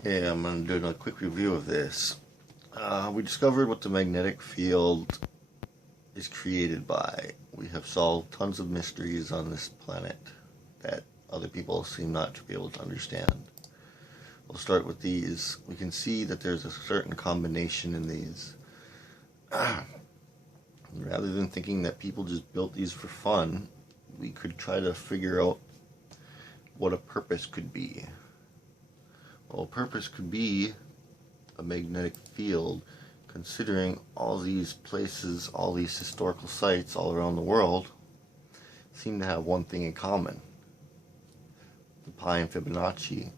Okay, I'm going to do a quick review of this. We discovered what the magnetic field is created by. We have solved tons of mysteries on this planet that other people seem not to be able to understand. We'll start with these. We can see that there's a certain combination in these. Rather than thinking that people just built these for fun, we could try to figure out what a purpose could be. Well, a purpose could be a magnetic field, considering all these places, all these historical sites all around the world seem to have one thing in common: the pi and Fibonacci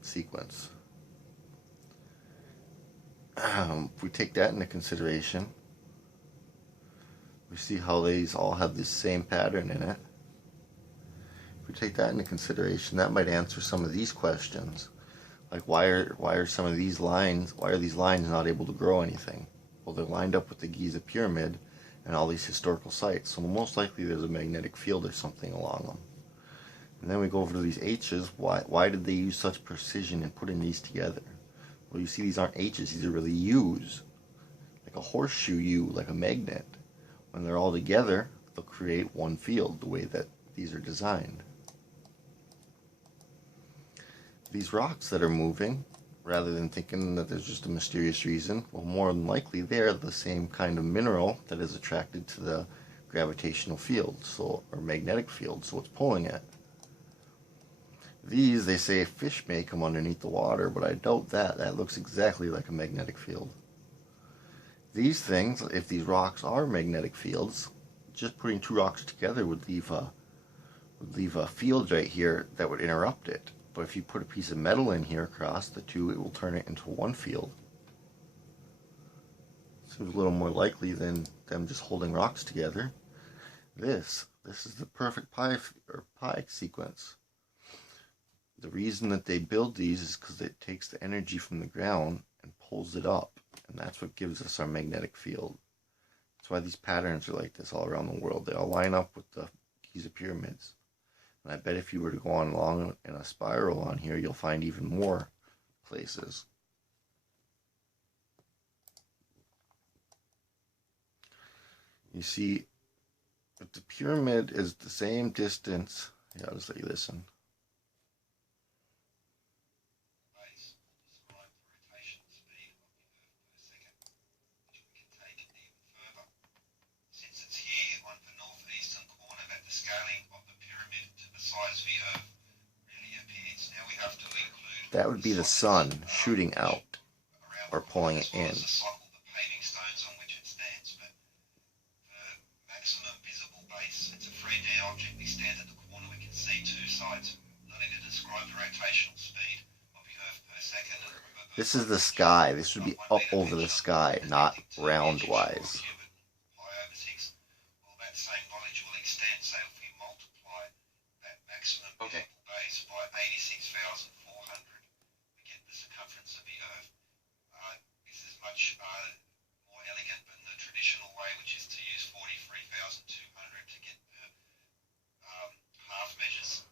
sequence. If we take that into consideration, we see how these all have this same pattern in it. If we take that into consideration, that might answer some of these questions. Like, why are some of these lines, why are these lines not able to grow anything? Well, they're lined up with the Giza Pyramid and all these historical sites, so most likely there's a magnetic field or something along them. And then we go over to these H's. Why did they use such precision in putting these together? Well, you see these aren't H's, these are really U's. Like a horseshoe U, like a magnet. When they're all together, they'll create one field, the way that these are designed. These rocks that are moving, rather than thinking that there's just a mysterious reason, well, more than likely they're the same kind of mineral that is attracted to the gravitational field, or magnetic field, so it's pulling it. These, they say fish may come underneath the water, but I doubt that. That looks exactly like a magnetic field. These things, if these rocks are magnetic fields, just putting two rocks together would leave a field right here that would interrupt it. But if you put a piece of metal in here across the two, it will turn it into one field. Seems a little more likely than them just holding rocks together. This is the perfect pi sequence. The reason that they build these is because it takes the energy from the ground and pulls it up, and that's what gives us our magnetic field. That's why these patterns are like this all around the world. They all line up with the Giza pyramids. And I bet if you were to go on along in a spiral on here, you'll find even more places. You see, if the pyramid is the same distance, yeah, I'll just let you listen. That would be the sun shooting out or pulling it in. This is the sky. This would be up over the sky, not round-wise. Okay. More elegant than the traditional way, which is to use 43,200 to get the half measures.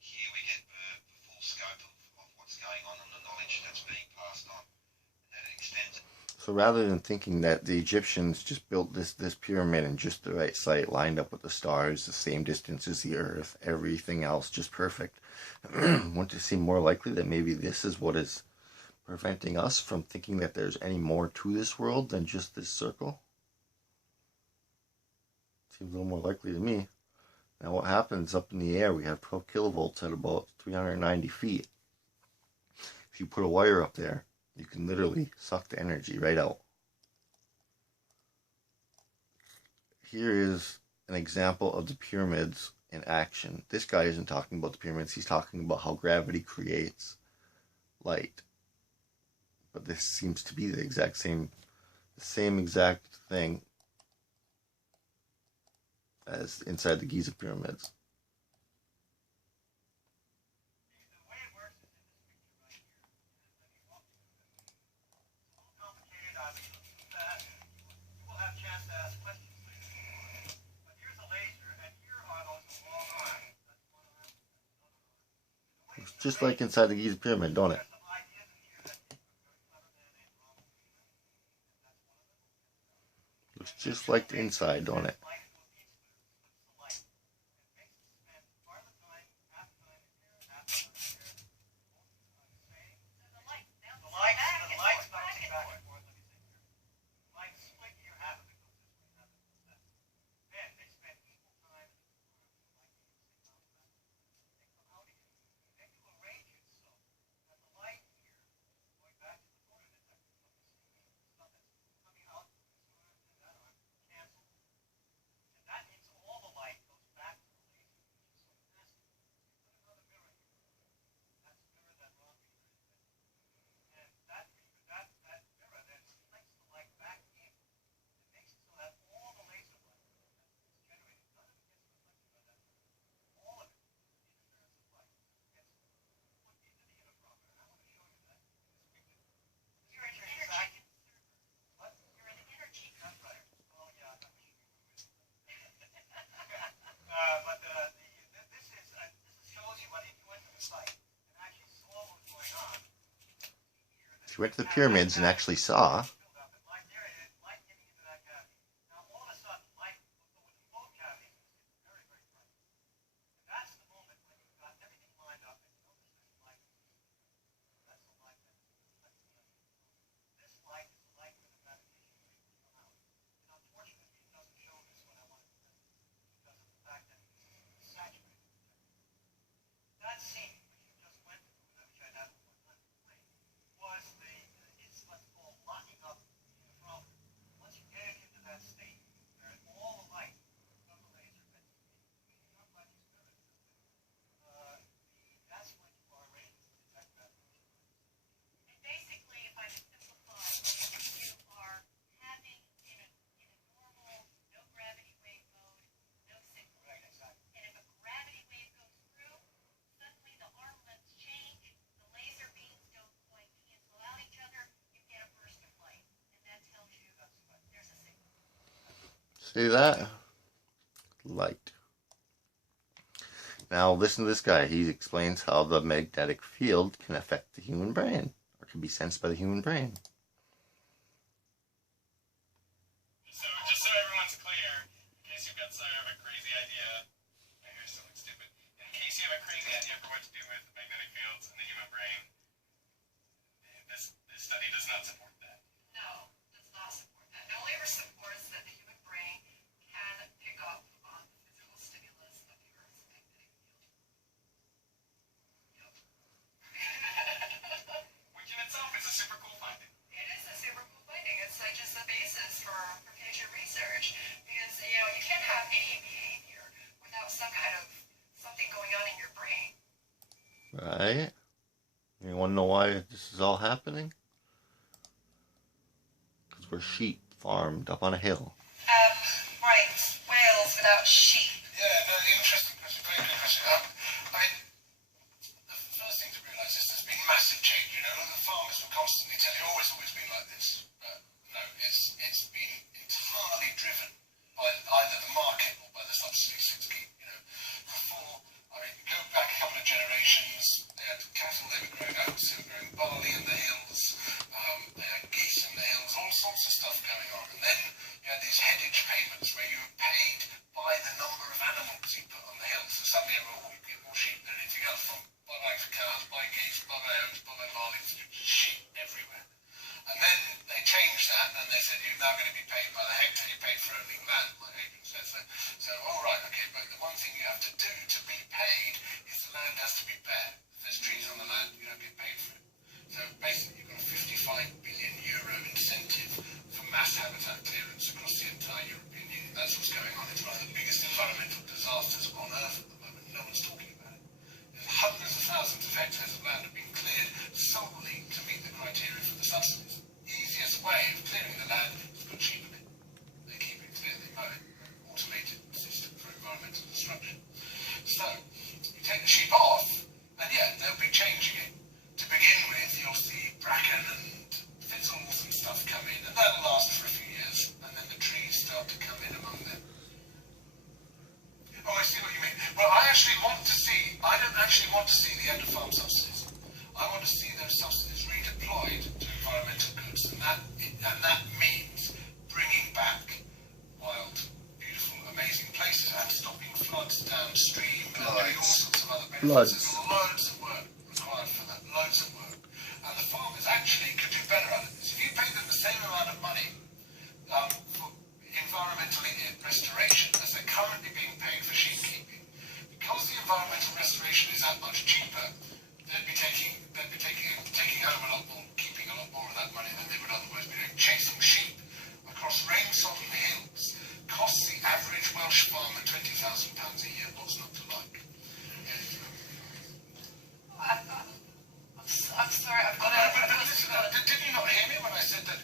Here we get the full scope of what's going on and the knowledge that's being passed on. And that extends. So rather than thinking that the Egyptians just built this pyramid in just the right site, lined up with the stars, the same distance as the Earth, everything else just perfect, wouldn't it seem more likely that maybe this is what is preventing us from thinking that there's any more to this world than just this circle? Seems a little more likely to me. Now what happens up in the air, we have 12 kilovolts at about 390 feet. If you put a wire up there, you can literally suck the energy right out. Here is an example of the pyramids in action. This guy isn't talking about the pyramids, he's talking about how gravity creates light. But this seems to be the same exact thing as inside the Giza pyramids. It's just like inside the Giza pyramid, don't it? just like the inside, don't it? If you went to the pyramids and actually saw, see that? Light. Now listen to this guy. He explains how the magnetic field can affect the human brain, or can be sensed by the human brain. So just so everyone's clear, in case you've got sort of a crazy idea, I hear something stupid. In case you have a crazy idea for what to do with magnetic fields in the human brain, this study does not support that. No, does not support that. It only supports that the human brain can pick up on the physical stimulus of the Earth's magnetic field. Yep. Which in itself is a super cool finding. It is a super cool finding. It's like just the basis for future research, because you can't have any behavior without some kind of something going on in your brain. Right? You want to know why this is all happening? Because we're sheep farmed up on a hill. Right. Whales without sheep. Yeah, no, interesting question. Very good question. The first thing to realise is there's been massive change. The farmers will constantly tell you, always been like this. No, it's been entirely driven by either the market or by the subsidies to keep, before, go back a couple of generations, they had cattle, they were growing oats, they were growing barley in the hills, they had geese in the hills, all sorts of stuff going on. And then you had these headage payments where you were paid by the number of animals you put on the hills. So suddenly you get more sheep than anything else. Buy bags of cows, buy geese, buy oats, buy barley, sheep everywhere. And then they changed that and they said you're now going to be paid by the hectare, you're paid for owning land, like Adrian says. So all right, okay, but the one thing you have to do to be paid is the land has to be bare. If there's trees on the land, you don't get paid for it. So basically you've got a €55 billion incentive for mass habitat clearance across the entire European Union. That's what's going on. It's one of the biggest environmental disasters on Earth at the moment. No one's talking about it. There's hundreds of thousands of hectares of land have been cleared solely to meet the criteria for the subsidies. Easiest way of clearing the land is put sheep in it. They keep it clear, they mow it. Automated system for environmental destruction. So, you take the sheep off, and yeah, they'll be changing it. To begin with, you'll see bracken and fizzles and stuff come in, and that'll last for a few years, and then the trees start to come in among them. Oh, I see what you mean. Well, I don't actually want to see the end of farm subsidies. I want to see those subsidies redeployed to environmental goods, and that means bringing back downstream, and doing all sorts of other Floods. benefits. There's loads of work required for that, loads of work. And the farmers actually could do better at this. If you pay them the same amount of money for environmental restoration as they're currently being paid for sheep keeping, because the environmental restoration is that much cheaper, they'd be taking home a lot more, keeping a lot more of that money than they would otherwise be doing. Chasing sheep across rain-sodden hills costs the average Welsh farmer £20,000 a year. What's not to like? I'm sorry, I've got to... Did you not hear me when I said that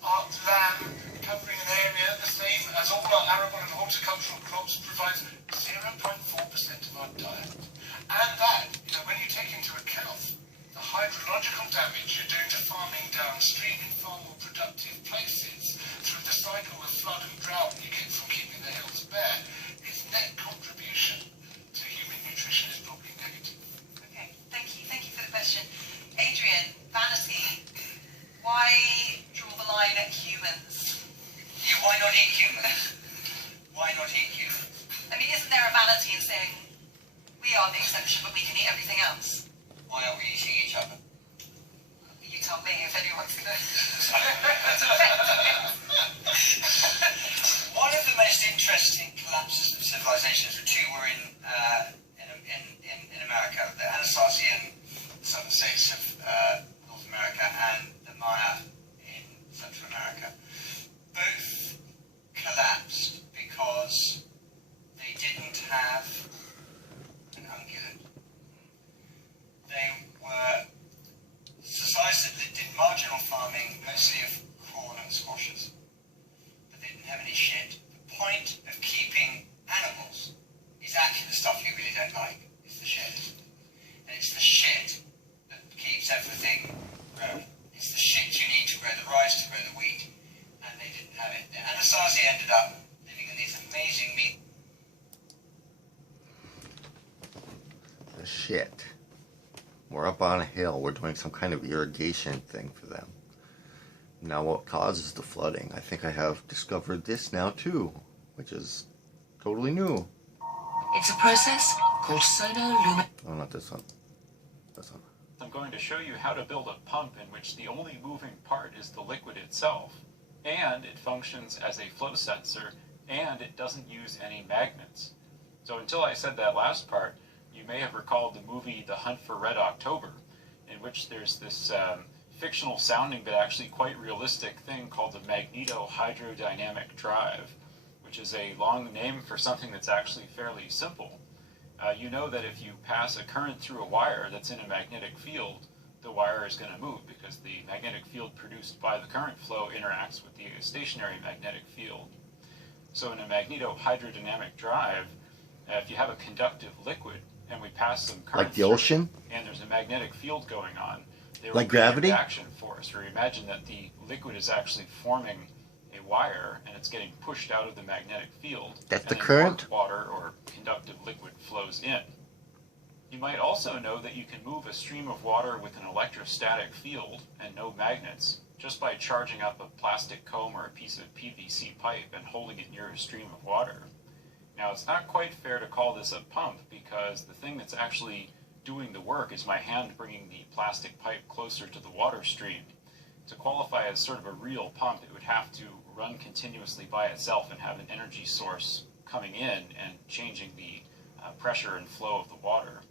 our land covering an area the same as all our arable and horticultural crops provides 0.4% of our diet? And that, when you take into account the hydrological damage you're doing to farming downstream in far more productive places through the cycle of flood and drought you get from keeping the hills bare, its net contribution to human nutrition is probably negative. Okay, thank you for the question. Adrian, vanity, why draw the line at humans? Why not eat humans? Why not eat humans? I mean, isn't there a vanity in saying, we are the exception, but we can eat everything else? Why are we eating each other? You tell me if anyone's going to... One of the most interesting collapses of civilizations, two were in America, the Anasazian southern states of North America and the Maya in Central America. Both collapsed because they didn't have an ungulate. They were societies that did marginal farming, mostly of corn and squashes, but they didn't have any shit. The point of keeping animals is actually the stuff you really don't like. It's the shit. And it's the shit that keeps everything growing. It's the shit you need to grow the rice, to grow the wheat, and they didn't have it. The Anasazi ended up living in these amazing meat. The shit. We're up on a hill. We're doing some kind of irrigation thing for them. Now what causes the flooding? I think I have discovered this now too, which is totally new. It's a process called solar Oh, not this one. This one. I'm going to show you how to build a pump in which the only moving part is the liquid itself, and it functions as a flow sensor, and it doesn't use any magnets. So until I said that last part, you may have recalled the movie The Hunt for Red October, in which there's this fictional sounding but actually quite realistic thing called the magnetohydrodynamic drive, which is a long name for something that's actually fairly simple. You know that if you pass a current through a wire that's in a magnetic field, the wire is going to move because the magnetic field produced by the current flow interacts with the stationary magnetic field. So in a magnetohydrodynamic drive, if you have a conductive liquid and we pass some current Like the ocean? and there's a magnetic field going on, there Like will be a gravity? reaction force. Or imagine that the liquid is actually forming a wire and it's getting pushed out of the magnetic field. That's and the then current? Water or conductive liquid flows in. You might also know that you can move a stream of water with an electrostatic field and no magnets just by charging up a plastic comb or a piece of PVC pipe and holding it near a stream of water. Now, it's not quite fair to call this a pump because the thing that's actually doing the work is my hand bringing the plastic pipe closer to the water stream. To qualify as sort of a real pump, it would have to run continuously by itself and have an energy source coming in and changing the pressure and flow of the water.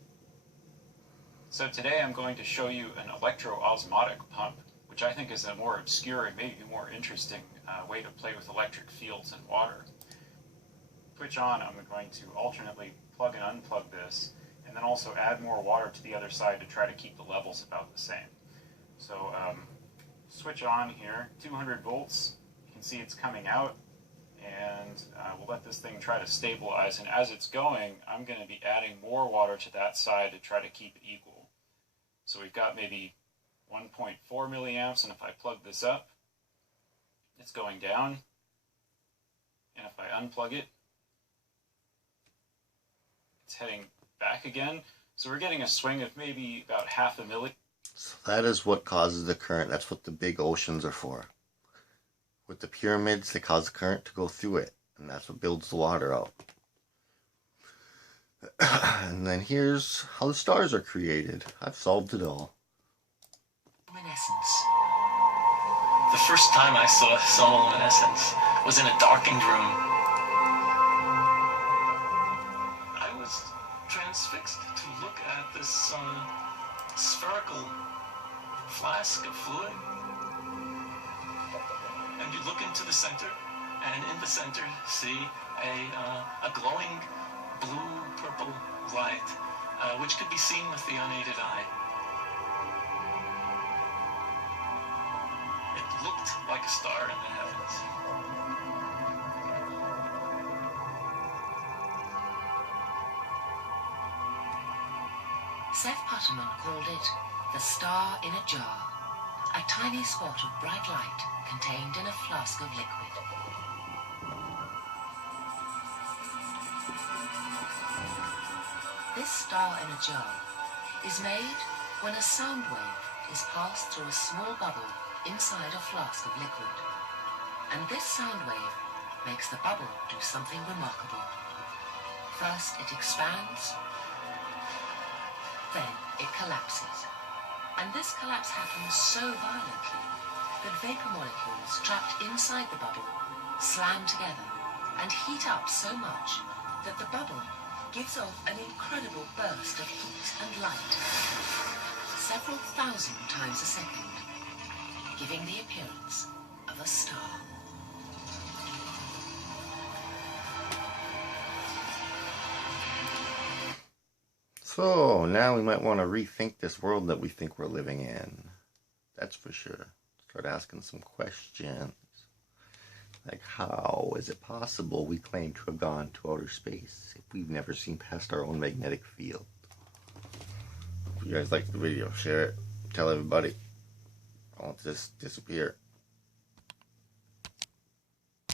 So today I'm going to show you an electro-osmotic pump, which I think is a more obscure and maybe more interesting way to play with electric fields and water. Switch on, I'm going to alternately plug and unplug this, and then also add more water to the other side to try to keep the levels about the same. So switch on here, 200 volts, you can see it's coming out, and we'll let this thing try to stabilize, and as it's going, I'm going to be adding more water to that side to try to keep it equal. So we've got maybe 1.4 milliamps, and if I plug this up, it's going down, and if I unplug it, it's heading back again. So we're getting a swing of maybe about half a milli. So that is what causes the current. That's what the big oceans are for. With the pyramids, they cause the current to go through it, and that's what builds the water out. And then here's how the stars are created. I've solved it all. Luminescence. The first time I saw luminescence was in a darkened room. I was transfixed to look at this spherical flask of fluid. And you look into the center, and in the center see a glowing blue-purple light, which could be seen with the unaided eye. It looked like a star in the heavens. Seth Putterman called it the star in a jar, a tiny spot of bright light contained in a flask of liquid. This star in a jar is made when a sound wave is passed through a small bubble inside a flask of liquid. And this sound wave makes the bubble do something remarkable. First it expands, then it collapses. And this collapse happens so violently that vapor molecules trapped inside the bubble slam together and heat up so much that the bubble gives off an incredible burst of heat and light, several thousand times a second, giving the appearance of a star. So now we might want to rethink this world that we think we're living in. That's for sure. Start asking some questions. Like, how is it possible we claim to have gone to outer space if we've never seen past our own magnetic field? If you guys liked the video, share it. Tell everybody. I want this to disappear.